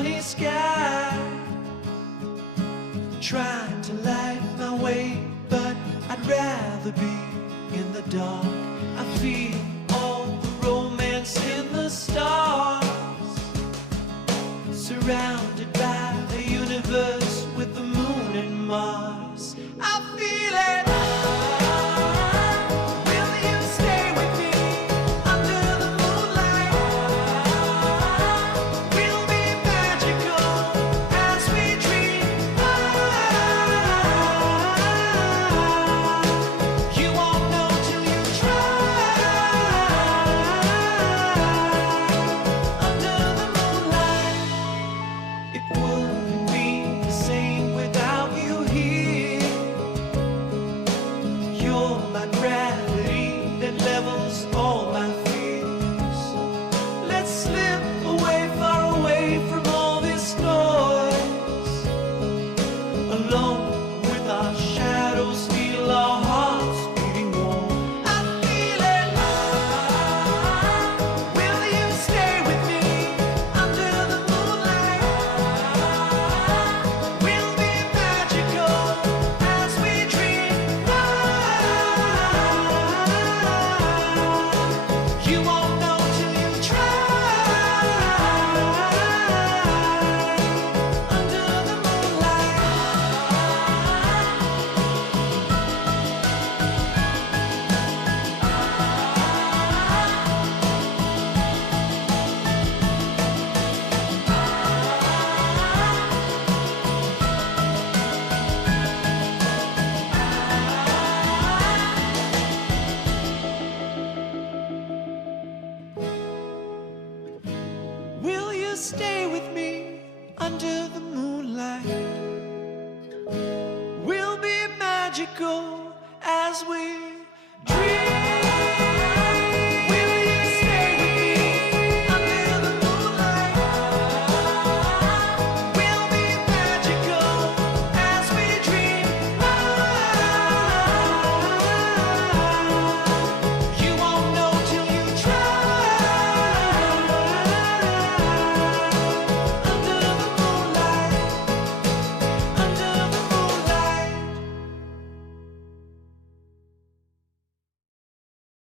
sunny sky, trying to light my way, but I'd rather be in the dark. I feel all the romance in the stars, surrounded by a universe with the moon and Mars. I feel it. Will you stay with me under the moonlight? We'll be magical as we dream. You won't know till you try. Under the moonlight, it wouldn't be the same without you here. You're my gravity that levels all my fears. Let's slip away, far away from all this noise. Alone with our shadows, feel our hearts beating warm. I feel it. Will you stay with me under the moonlight? We'll be magical as we dream. You won't know till you try. Under the moonlight. Will you stay with me under the moonlight? We'll be magical as we